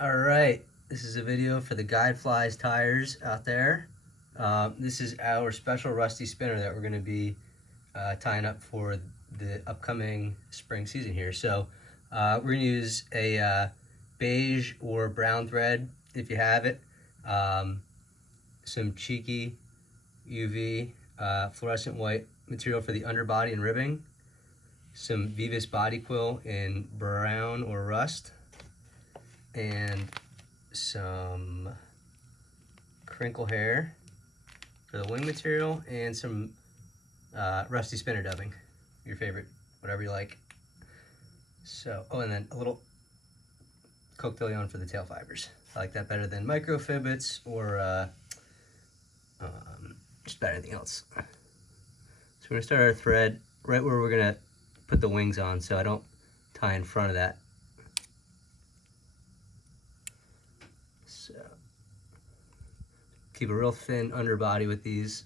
All right, this is a video for the Guide Flies tires out there. This is our special rusty spinner that we're going to be tying up for the upcoming spring season here. So we're going to use a beige or brown thread if you have it, some cheeky UV fluorescent white material for the underbody and ribbing, some Vivus body quill in brown or rust, and some crinkle hair for the wing material, and some rusty spinner dubbing, your favorite, whatever you like. So, oh, and then a little Coke de Leon for the tail fibers. I like that better than microfibbits or just about anything else. So we're gonna start our thread right where we're gonna put the wings on, so I don't tie in front of that. So keep a real thin underbody with these.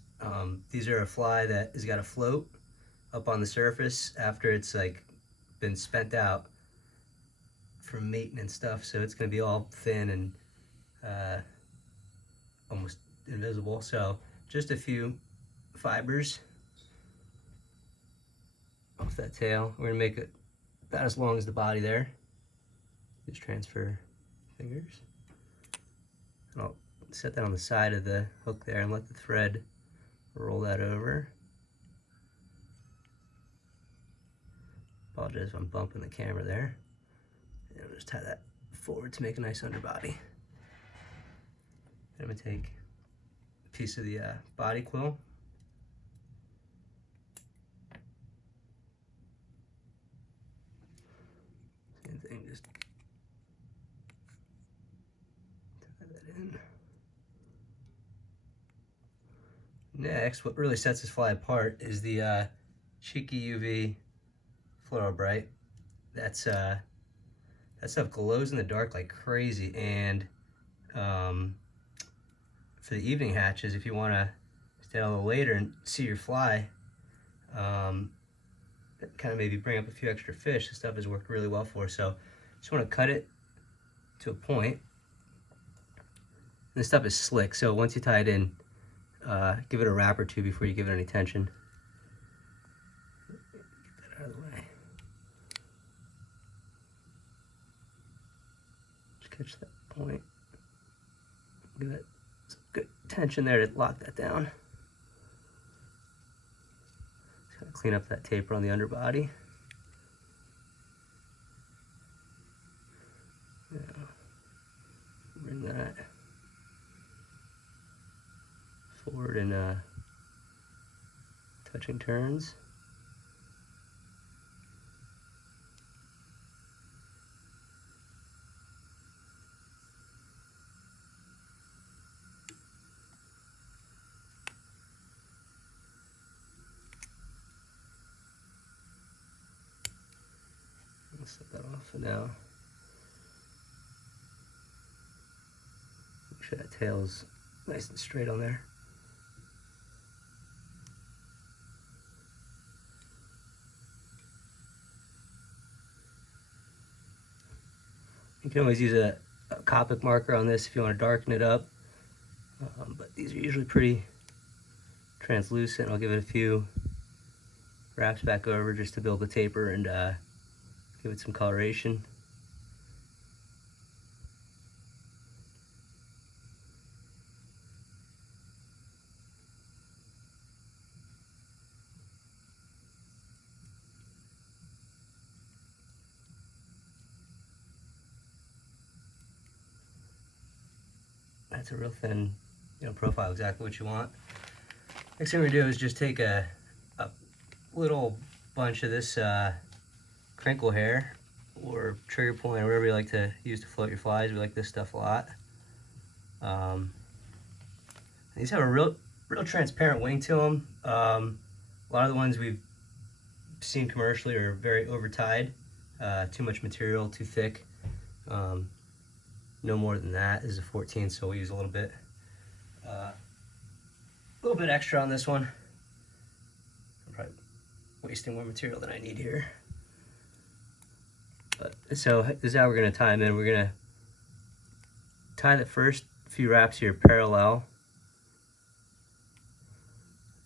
These are a fly that has got to float up on the surface after it's like been spent out from mating and stuff, so it's going to be all thin and almost invisible. So just a few fibers off that tail. We're going to make it about as long as the body there. Just transfer fingers. And I'll set that on the side of the hook there and let the thread roll that over. Apologize if I'm bumping the camera there. And I'll just tie that forward to make a nice underbody. Then I'm going to take a piece of the body quill. Same thing, just tie that in. Next, what really sets this fly apart is the cheeky UV Fluoro Bright. That stuff glows in the dark like crazy, and for the evening hatches, if you want to stay a little later and see your fly, kind of maybe bring up a few extra fish, this stuff has worked really well for us. So just want to cut it to a point. This stuff is slick, so once you tie it in, give it a wrap or two before you give it any tension. Get that out of the way. Just catch that point. Give it some good tension there to lock that down. Just gotta clean up that taper on the underbody. Yeah. Bring that forward in touching turns. I'll set that off for now. Make sure that tail's nice and straight on there. You can always use a Copic marker on this if you want to darken it up, but these are usually pretty translucent. I'll give it a few wraps back over just to build the taper and give it some coloration. That's a real thin, profile, exactly what you want. Next thing we're gonna do is just take a little bunch of this crinkle hair or trigger point or whatever you like to use to float your flies. We like this stuff a lot. These have a real transparent wing to them. A lot of the ones we've seen commercially are very over-tied, too much material, too thick. No more than that. This is a 14, so we'll use a little bit extra on this one. I'm probably wasting more material than I need here. So this is how we're going to tie them in. We're going to tie the first few wraps here parallel.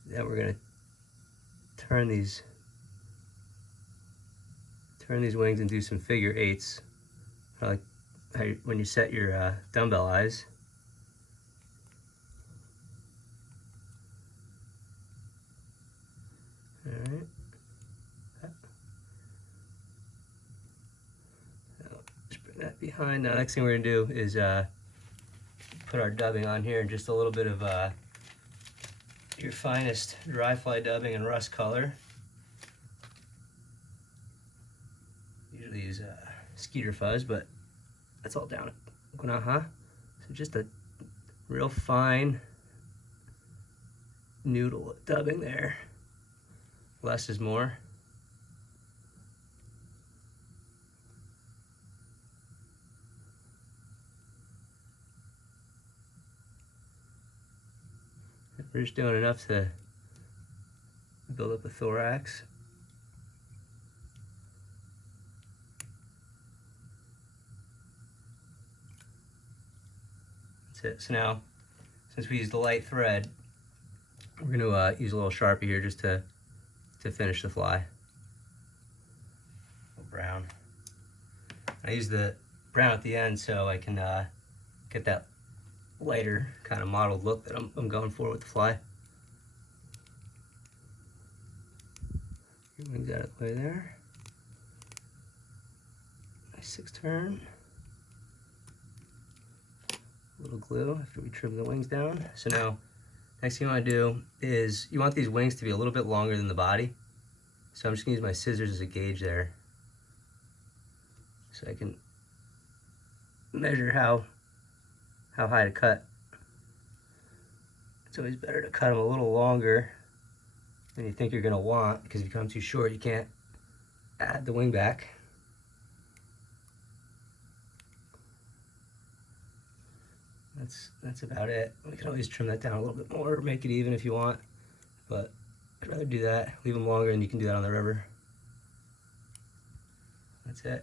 Then we're going to turn these wings and do some figure eights, like when you set your dumbbell eyes. All right. Just bring that behind. Now, next thing we're gonna do is put our dubbing on here in just a little bit of your finest dry fly dubbing in rust color. Usually use Skeeter Fuzz, but that's all down at Guanaja. So just a real fine noodle dubbing there. Less is more. We're just doing enough to build up the thorax. That's it. So now, since we used the light thread, we're going to use a little Sharpie here just to finish the fly. Brown. I use the brown at the end so I can get that lighter kind of mottled look that I'm going for with the fly. Wings out of the way there. Nice 6 turn. A little glue after we trim the wings down. So now, next thing you want to do is you want these wings to be a little bit longer than the body. So I'm just going to use my scissors as a gauge there. So I can measure how high to cut. It's always better to cut them a little longer than you think you're going to want, because if you come too short, you can't add the wing back. That's about it. We can always trim that down a little bit more or make it even if you want, but I'd rather do that. Leave them longer, and you can do that on the river. That's it.